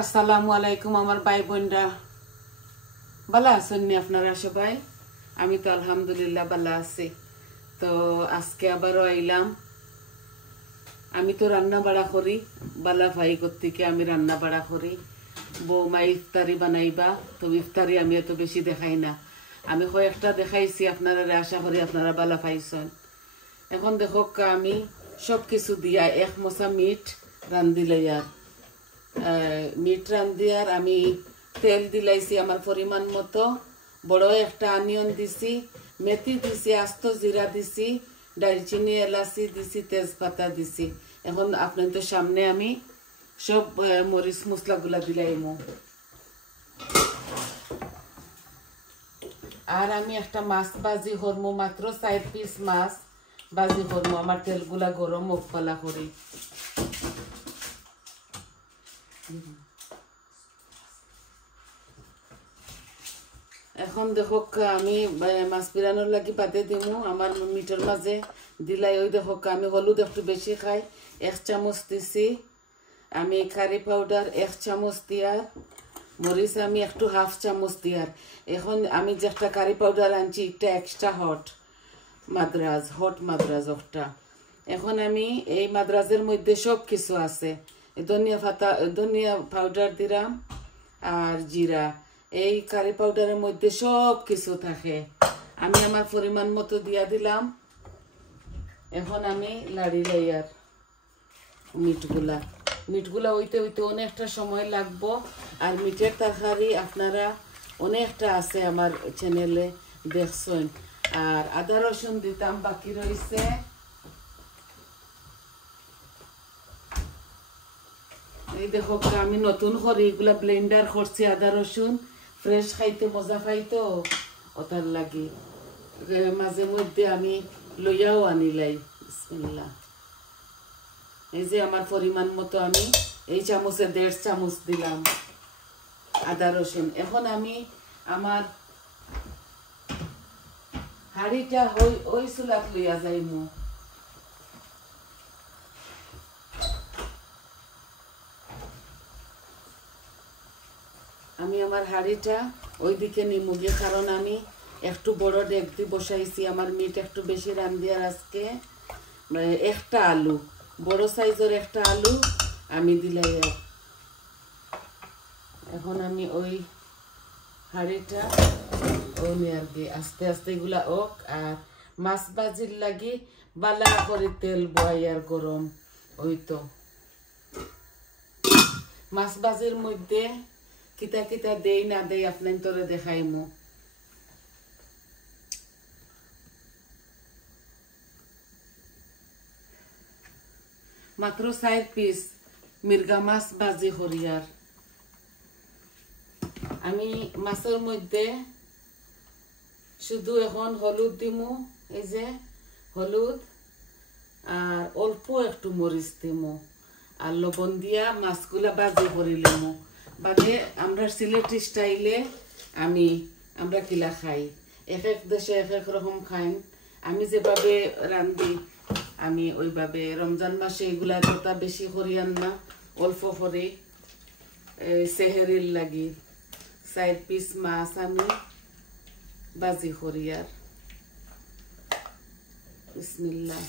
আসসালামু আলাইকুম আমার ভাই বোনরা, ভালো আছেন নি আপনারা সবাই? আমি তো আলহামদুলিল্লাহ ভালো আছি। তো আজকে আবারও আইলাম। আমি তো রান্না বাড়া করি, বালা ভাই থেকে আমি রান্না বাড়া করি। বৌমা ইফতারি বানাইবা, তো ইফতারি আমি এত বেশি দেখাই না, আমি কয়েকটা দেখাইছি, আপনারা আশা করি আপনারা বালা পাইছেন। এখন দেখো আমি সব কিছু দিয়া এক মশা মিট রান্ধিলে মিট রান্ধিয়ার আমি তেল দিলাইছি আমার পরিমাণ মতো, বড় একটা অনিয়ন দিছি, মেথি দিছি, আস্ত জিরা দিছি, দারচিনি এলাচি দিছি, তেজপাতা দিছি। এখন আপনাদের সামনে আমি সব মরিচ মশলাগুলা দিলাইমু। আর আমি একটা মাছ বাজি করবো, মাত্র 4 পিস মাছ বাজি করবো। আমার তেলগুলা গরম মুখপালা করি। এখন দেখো আমি মাছ পিরানোর লাগি পাতে দিমু। আমার মিটের মাঝে দিলাই ওই দেখো আমি হলুদ একটু বেশি খাই, 1 চামচ দিছি। আমি কারি পাউডার 1 চামচ দিয়ার, মরিচ আমি একটু 1/2 চামচ দিয়ার। এখন আমি যে একটা কারি পাউডার আনছি এটা এক্সট্রা হট মাদ্রাজ ওটা। এখন আমি এই মাদ্রাজের মধ্যে সব কিছু আছে, ধনিয়া পাউডার দিলাম আর জিরা। এই কারি পাউডারের মধ্যে সব কিছু থাকে, আমি আমার পরিমাণ মতো দিয়া দিলাম। এখন আমি লাড়ি লাইয়ার মিটগুলা হইতে অনেকটা সময় লাগবো। আর মিটের তরকারি আপনারা অনেকটা আছে আমার চ্যানেলে দেখছেন। আর আদা রসুন দিতাম বাকি রয়েছে। এই দেখো আমি নতুন করে এগুলা ব্লেন্ডার করছি, আদা রসুন ফ্রেশ খাইতে মজা পাইতো ওটার লাগি। মাঝে মধ্যে আমি লইয়াও আনিলাই। বিসমিল্লাহ। এই যে আমার পরিমাণ মতো আমি এই চামচে 1.5 চামচ দিলাম আদা রসুন। এখন আমি আমার হাঁড়িটা ওই চুলাত লইয়া যাইমু। আমি আমার হাঁড়িটা ওইদিকে নিমুগে, কারণ আমি একটু বড় ডেকটি বসাইছি। আমার মিট একটু বেশি রান্ধিয়ার আজকে। একটা আলু, বড় সাইজের একটা আলু আমি দিলাই। এখন আমি ওই হাঁড়িটা আর কি আস্তে আস্তে এগুলা ওক। আর মাছ ভাজির লাগি বালা করে তেল বয়ার গরম। ওই তো মাছ ভাজির মধ্যে কিতা কিতা দেই না দেই আপনার তোরে দেখাইমু। মাত্র 4 পিস মির্গা মাছ ভাজি হরিয়ার। আমি মাছের মধ্যে শুধু এখন হলুদ দিমু, এই যে হলুদ, আর অল্প একটু মরিচ দিমু, আর লবণ দিয়া মাছগুলা ভাজি করিলিমু। বাদে আমরা সিলেটি স্টাইলে আমরা কিলা খাই, এক এক দেশে এক এক রকম খাই। আমি যেভাবে রান্ধি আমি ওইভাবে। রমজান মাসে এগুলা কথা বেশি করিয়ান না, অল্প করে সেহেরির লাগি 4 পিস মাছ আমি বাজি করিয়ার। বিসমিল্লাহ।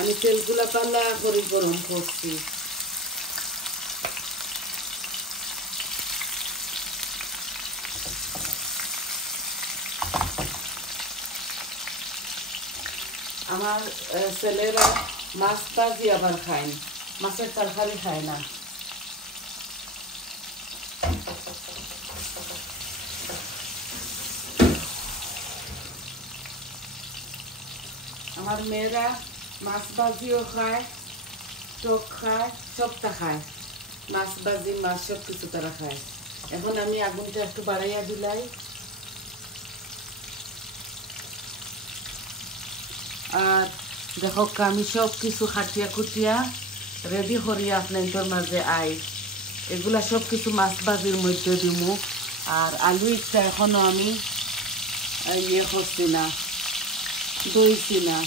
আমি তেলগুলা পালা করে গরম করছি। আমার ছেলেরা মাছ ভাজি আবার খায়, মাছের তরকারি খায় না। আমার মেয়েরা মাছ ভাজিও খায়, টক খায়, সবটা খায়। মাছ ভাজি মাছ সব কিছু তারা খায়। এখন আমি আগুনটা একটু বাড়াইয়া দিলাই। আর দেখো আমি সব কিছু খাটিয়া খুটিয়া রেডি করিয়া আপনাদের মাঝে আই। এগুলা সব কিছু মাছ ভাজির মধ্যে দিমু। আর আলু ইচ্ছা এখনো আমি করছি না, দইছি না।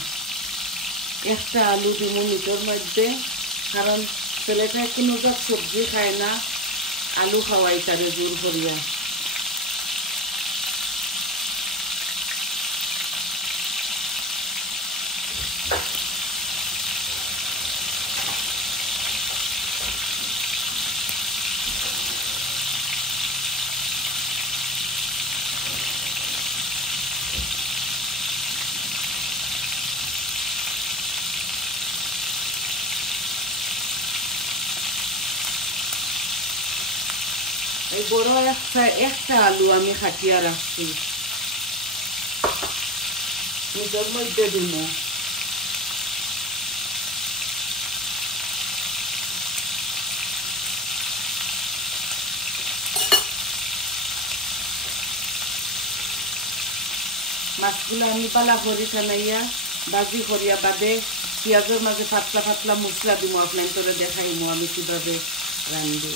একটা আলু দিব মিটর মধ্যে, কারণ ছেলেটা কোনো জাত সবজি খায় না, আলু খাওয়াই তারে জোর করিয়া। এই বড় একটা আলু আমি খাটিয়া রাখছি, মিটর মধ্যে দিব। মাছগুলো আমি পালা করি টানাইয়া ভাজি করিয়া বাদে পেঁয়াজের মাঝে পাতলা পাতলা মশলা দিব, আপনার তোরে দেখাইমো আমি কিভাবে রান্ধি।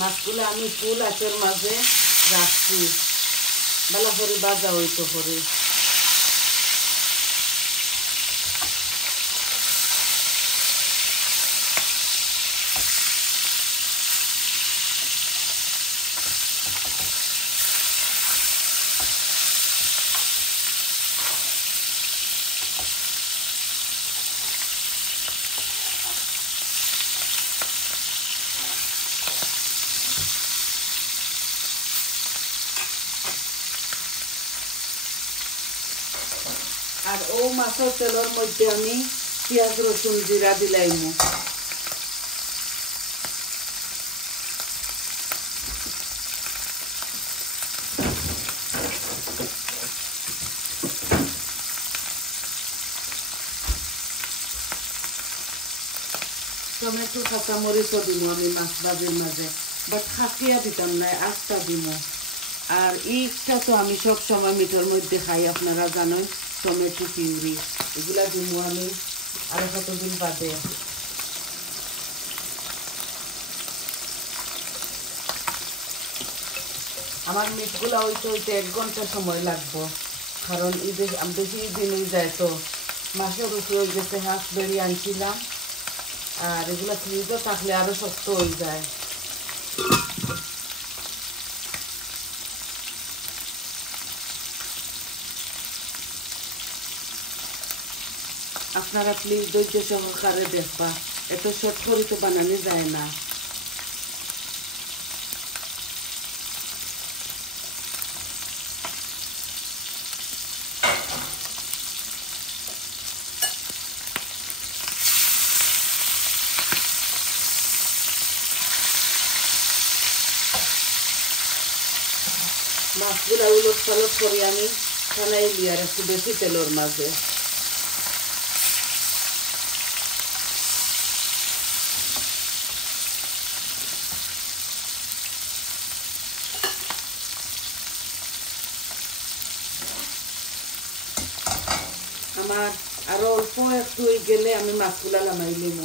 মাছগুলো আমি ফুল আঁচের মাঝে রাখছি, ভালো করে ভাজা হইতো করে। আর ও মাছের তেলের মধ্যে আমি পেঁয়াজ রসুন জিরা দিলাইমু। টমেটো কাঁচামরিচও দিব আমি মাছ ভাজির মাঝে, বাট খাটিয়া দিতাম না, আস্তা দিব। আর ইটা তো আমি সব সময় মিঠের মধ্যে খাই, আপনারা জানেন, টমেটো পিউরি এগুলা দিব আমি আর কতদিন বাদে। আমার মিটগুলা হইতে হইতে 1 ঘন্টা সময় লাগবো, কারণ বেশি দিন হয়ে যায় তো। মাছের উপরে গেছে হাঁস বেরিয়ে আনছিলাম, আর এগুলা ফ্রিজও থাকলে আরো শক্ত হয়ে যায়। আপনারা প্লিজ ধৈর্য সহকারে দেখবা, এত শর্ট করে তো বানানো যায় না। মাছগুলা উলট পালট করে আমি খানাই দিয়ে আর একটু বেশি তেলের মাঝে। আমার আরো অল্প একটু হয়ে গেলে আমি মাছগুলা নামাই নিব।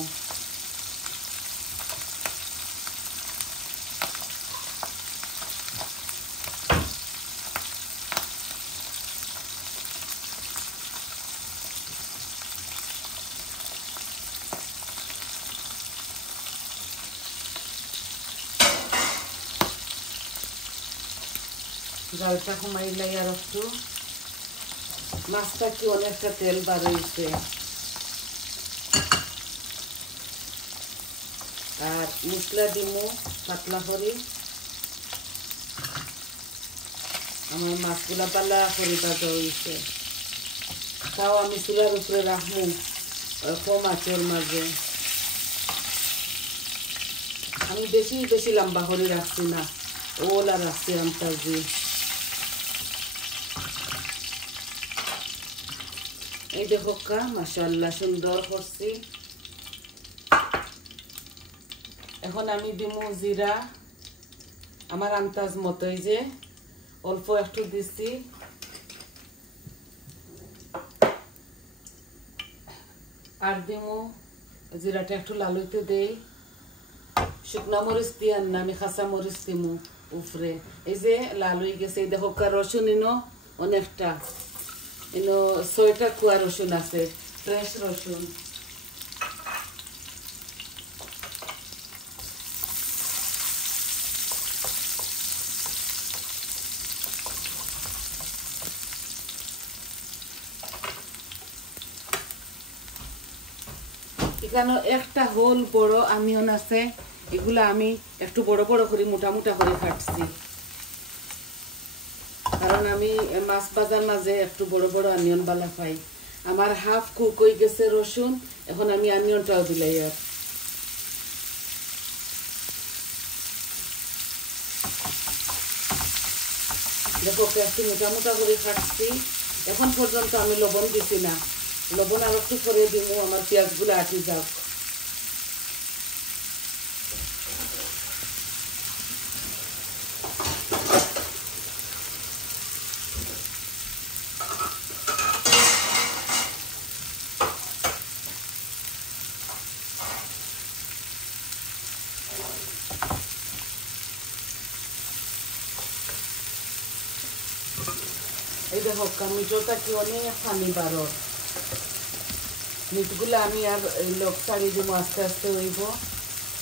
জালটা কমাইলাই আর একটু, মাছটা কি অনেকটা তেল বার হয়েছে। আর মশলা দিমু পাতলা করে, আমার মাছগুলা পালা করে ভাজা হয়েছে। তাও আমি চুলার উপরে রাখবো, কম আঁচের মাঝে। আমি বেশি বেশি লম্বা করে রাখছি না, ওলা রাখছি আমতাজি। এই দেখো কা মাশাআল্লাহ সুন্দর করছি। এখন আমি দিমু জিরা আমার আন্দাজ মতোই, যে অল্প একটু দিছি। আর দিমু জিরাটা একটু লাল হইতে দেই। শুকনা মরিচ দিয়ান না, আমি খাসা মরিচ দিমু উপরে। এই যে লাল হয়ে গেছে। এই দেখো রসুন ইনো অনেকটা, ইনো 6টা কুয়া রসুন আছে, ফ্রেশ রসুন। এখানে একটা হোল বড় অনিয়ন আছে, এগুলা আমি একটু বড় বড় করে মোটা মোটা করে কাটছি, কারণ আমি মাছ ভাজার মাঝে একটু বড় বড় অনিয়ন বালা পাই। আমার হাফ কুক হয়ে গেছে রসুন, এখন আমি অনিয়নটাও দিলাই। আর দেখো একটু মোটা মোটা করে কাটছি। এখন পর্যন্ত আমি লবণ দিছি না, লবণ আর একটু করে দিব, আমার পেঁয়াজগুলো আটি যাও। এই দেখো মিটটা কি অনেক পানি বারো, মিটগুলো আমি আর লোক ছাড়িয়ে দিব আস্তে আস্তে হইব।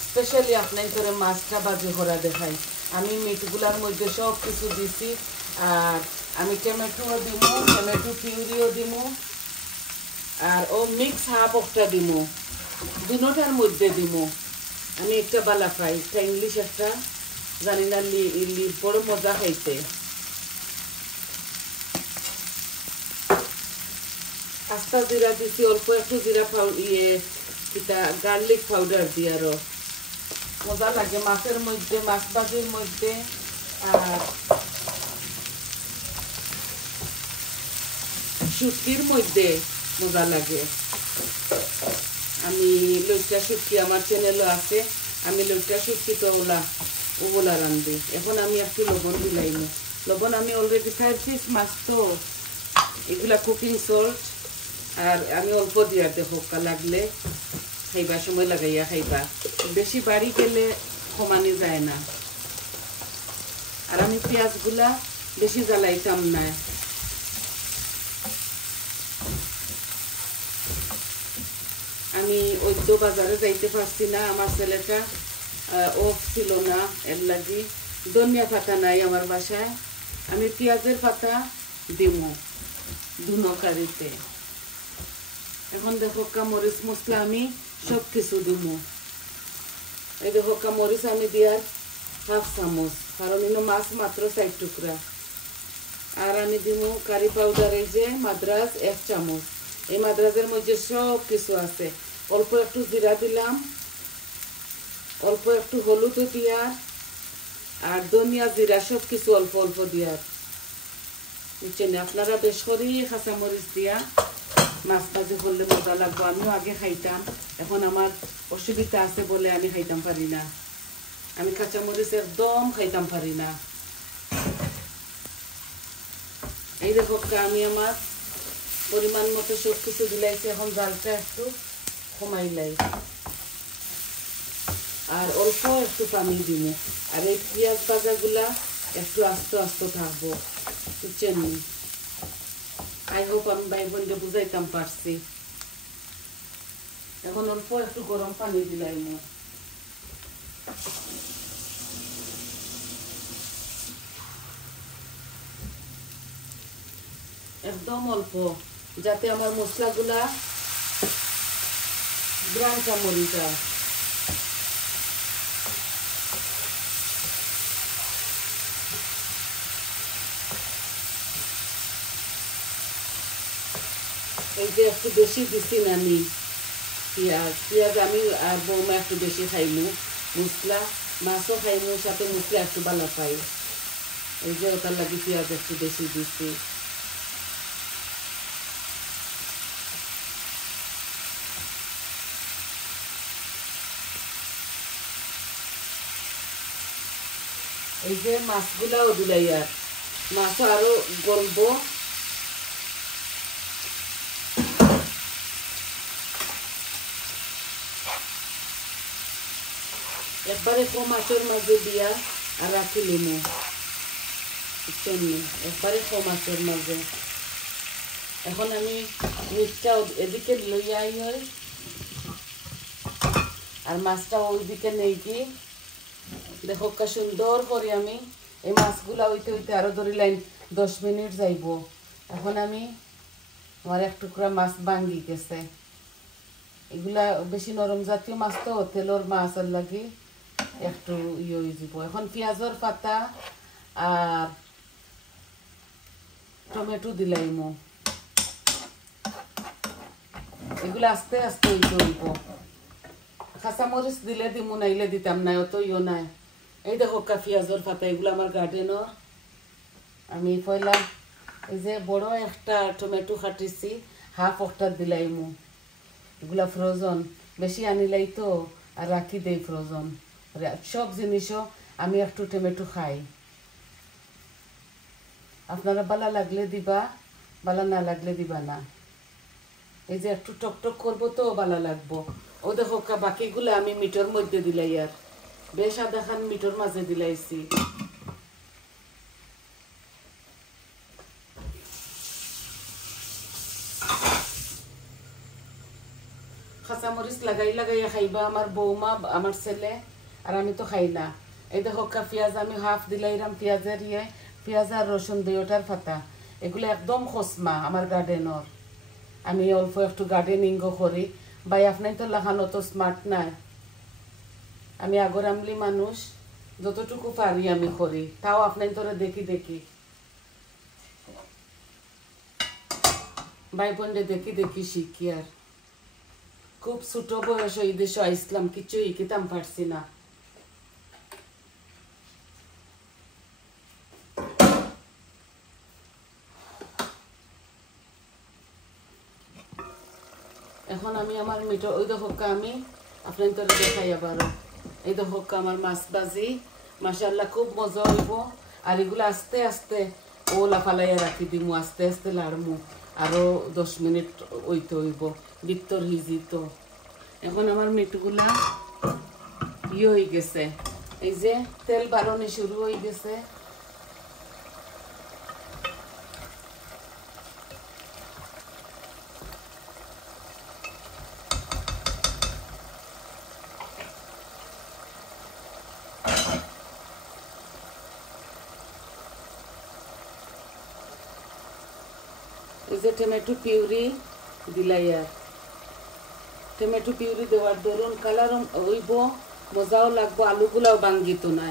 স্পেশালি আপনার করে মাছটা বাজি করা দেখাই। আমি মিটগুলার মধ্যে সব কিছু দিছি, আর আমি টমেটোও দিব, টমেটো পিউরিও দিব, আর ও মিক্স হাফ একটা দিব, দুটার মধ্যে দিব। আমি একটা বালা ফ্রাই, একটা ইংলিশ একটা জানি না, বড় মজা খাইতে। আস্তা জিরা দিছি, অল্প একটু জিরা গার্লিক পাউডার দিয়ে, আরো মজা লাগে মাছের মধ্যে, মাছ ভাজির মধ্যে। আর শুটকির মধ্যে মজা লাগে। আমি লইটা শুটকি আমার চ্যানেলও আছে, আমি লইটা শুটকি তো ওগুলা রান্ধি। এখন আমি একটু লবণ দিলাইনি, লবণ আমি অলরেডি 5 পিস মাছ তো, এগুলা কুকিং সল্ট। আর আমি অল্প দিয়া দেখো লাগলে খাইবা, সময় লাগাইয়া খাইবা, বেশি বাড়ি গেলে কমানি যায় না। আর আমি পেঁয়াজগুলা বেশি জ্বালাইতাম না। আমি ঐদ্য বাজারে যাইতে পারছি না, আমার ছেলেটা অফ ছিল না, এর লাগি ধনিয়া পাতা নাই আমার বাসায়। আমি পেঁয়াজের পাতা দিমু দুনো কারিতে। এখন দেখো মরিচ মশলা আমি সব কিছু দিমু। এই দেখো মরিচ আমি দিয়ার হাফ চামচ, কারণ ইনো মাছ মাত্র 4 টুকরা। আর আমি দিমু কারি পাউডার, এই যে মাদ্রাজ 1 চামচ। এই মাদ্রাজের মধ্যে সব কিছু আছে। অল্প একটু জিরা দিলাম, অল্প একটু হলুদ দিয়ার, আর ধনিয়া জিরা সব কিছু অল্প অল্প দিয়ার, বুঝছেন? আপনারা বেশ করেই কাঁচা মরিচ দিয়া মাছ ভাজি করলে মজা লাগবো। আমিও আগে খাইতাম, এখন আমার অসুবিধা আছে বলে আমি খাইতাম পারি না। আমি কাঁচা মরিচ একদম খাইতাম পারি না। এই দেখো আমি আমার পরিমাণ মতো সব কিছু দিলাইছি। এখন জালটা একটু কমাইলাই, আর অল্প একটু পানি দিব। আর এই পেঁয়াজ ভাজাগুলা একটু আস্তে আস্তে থাকবো, বুঝছেন? আই হোপ আমি ভাই বোনকে বুঝাইতাম পারছি। এখন অল্প একটু গরম পানি দিলাই না, একদম অল্প, যাতে আমার মশলাগুলা গ্রানটা মরি যায়। এই যে একটু বেশি দিছি না আমি, পেঁয়াজ আমি আর বৌমা একটু বেশি খাইমু, মশলা মাছও খাইমু, সাথে মশলা একটু ভালো পাই, এই যে ওটার লাগে পেঁয়াজ একটু বেশি দিচ্ছি। এই যে মাছগুলাও দিলাই, আর মাছও আরো গলবো। একবারে কম আঁচের মাঝে দিয়া আর রাখি লিমু, বুঝছেন, একবারে কম আঁচের মাঝে। এখন আমি মিটটা এদিকে লইয়া আই, আর মাছটা ওইদিকে নেই কি দেখো কা সুন্দর করে আমি এই মাছগুলা হইতে হইতে আরো ধরিলাম 10 মিনিট যাইব। এখন আমি আমার এক টুকরা মাছ ভাঙ্গি গেছে, এগুলা বেশি নরম জাতীয় মাছ তো, তেলর মাছ আর লাগি একটু ইয়ে হয়ে যাব। এখন পেঁয়াজের পাতা আর টমেটো দিলাইমু, এগুলো আস্তে আস্তে হইতে হইব। কাঁচামরিচ দিলে দিমু, নাইলে দিতাম না, অত ইয়ে নাই। এই দেখো কা পেঁয়াজের পাতা, এগুলো আমার গার্ডেনের। আমি পয়লা এই যে বড় একটা টমেটো কাটিছি, হাফ একটা দিলাইমু, এগুলা ফ্রোজন বেশি আনিলাই তো, আর রাখি দেই ফ্রোজন। সব জিনিসও আমি একটু টমেটো খাই, আপনারা ভালো লাগলে দিবা, ভালো না লাগলে দিবা না। এই যে একটু টকটক করবো তো ভালো লাগবো। ও দেখো বাকিগুলো আমি মিটর মধ্যে দিলাই, আর বেশ আধা খান মিটর মাঝে দিলাইছি। কাঁচামরিচ লাগাই লাগাইয়া খাইবা আমার বৌমা, আমার ছেলে, আর আমি তো খাই না। এই দেখো পেঁয়াজ আমি হাফ দিলাইরাম, পেঁয়াজের পেঁয়াজ আর রসুন দুইটার পাতা, এগুলো একদম খসমা আমার গার্ডেনর। আমি অল্প একটু গার্ডেনিংও করি, ভাই আপনার তো লাগানো তো স্মার্ট নাই, আমি আগর আমলি মানুষ, যতটুকু পারি আমি করি, তাও আপনার তোরা দেখি দেখি ভাই বোনরে দেখি দেখি শিখি। আর খুব ছোট বয়স এই দেশে আইসলাম, কিছু শিখিতাম পারছি না। এখন আমি আমার মিঠো ওই দেখো আমি আপনার তোরা দেখাই আবারও। এই দেখো আমার মাছ ভাজি মাশাআল্লাহ খুব মজা হইব। আর এগুলো আস্তে আস্তে ও লাফালাইয়া রাখি দিমু, আস্তে আস্তে লাড়মু, আরো 10 মিনিট ওইতে হইব ভিতর হিজি। তো এখন আমার মিটগুলা ইয়ে হয়ে গেছে, এই যে তেল বাড়ানো শুরু হয়ে গেছে। এই যে টমেটো পিউরি দিলাই, আর টমেটো পিউরি দেওয়ার ধরুন কালার হইব, মজাও লাগবো, আলুগুলাও ভাঙ্গিত না।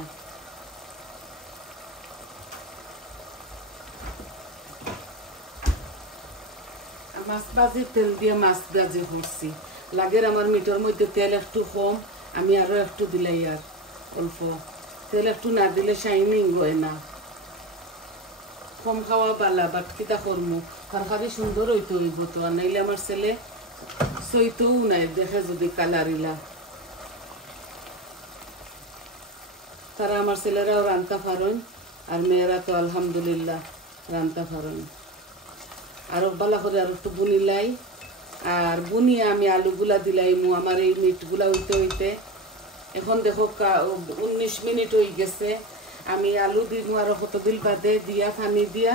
মাছ ভাজি তেল দিয়ে মাছ ভাজি করছি, লাগের আমার মিটর মধ্যে তেল একটু কম, আমি আরো একটু দিলাই, আর অল্প তেল একটু না দিলে শাইনিং হয় না। কম খাওয়া পালা, বাট কিতা করমু, তরকারি সুন্দর হইতে হইব তো, আর নাইলে আমার ছেলে সইতেও নাই দেখে যদি কালারিলা। তারা আমার ছেলেরাও রান্তা পারেন, আর মেয়েরা তো আলহামদুলিল্লাহ রান্তা পারেন। আরো ভালো করে আর একটু বুনিলাই, আর বুনিয়ে আমি আলুগুলা দিলাইমু আমার এই মিটগুলা হইতে হইতে। এখন দেখো 19 মিনিট হয়ে গেছে, আমি আলু দিমু আরো কত দিল বাদে দিয়া পানি দিয়া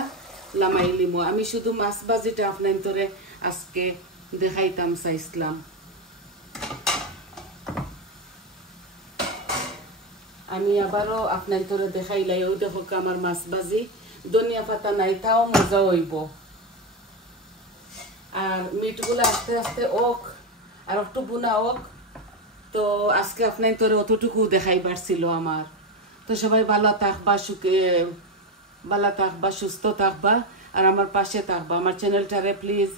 লামাই লিমু। আমি শুধু মাছ ভাজিটা আপনার তোরে আজকে দেখাইতাম চাইছিলাম। আমি আবারও আপনার তোরে দেখাইলাই, ওই দেখো আমার মাছ ভাজি, ধনিয়া পাতা নাই তাও মজা হইব। আর মিটগুলো আস্তে আস্তে ওক, আর একটু বুনা ওক। তো আজকে আপনার তোরে অতটুকু দেখাই পারছিল আমার। তো সবাই ভালো থাকবা, ভালো থাকবা, সুস্থ থাকবা, আর আমার পাশে থাকবা। আমার চ্যানেলটারে প্লিজ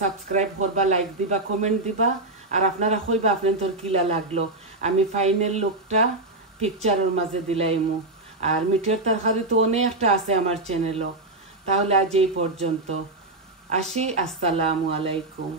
সাবস্ক্রাইব করবা, লাইক দিবা, কমেন্ট দিবা, আর আপনারা কইবা আপনার তোর কিলা লাগলো। আমি ফাইনাল লুকটা পিকচারের মাঝে দিলাইমু। আর মিঠের তরকারি তো অনেকটা আছে আমার চ্যানেলও। তাহলে আজ এই পর্যন্ত আসি। আসসালামু আলাইকুম।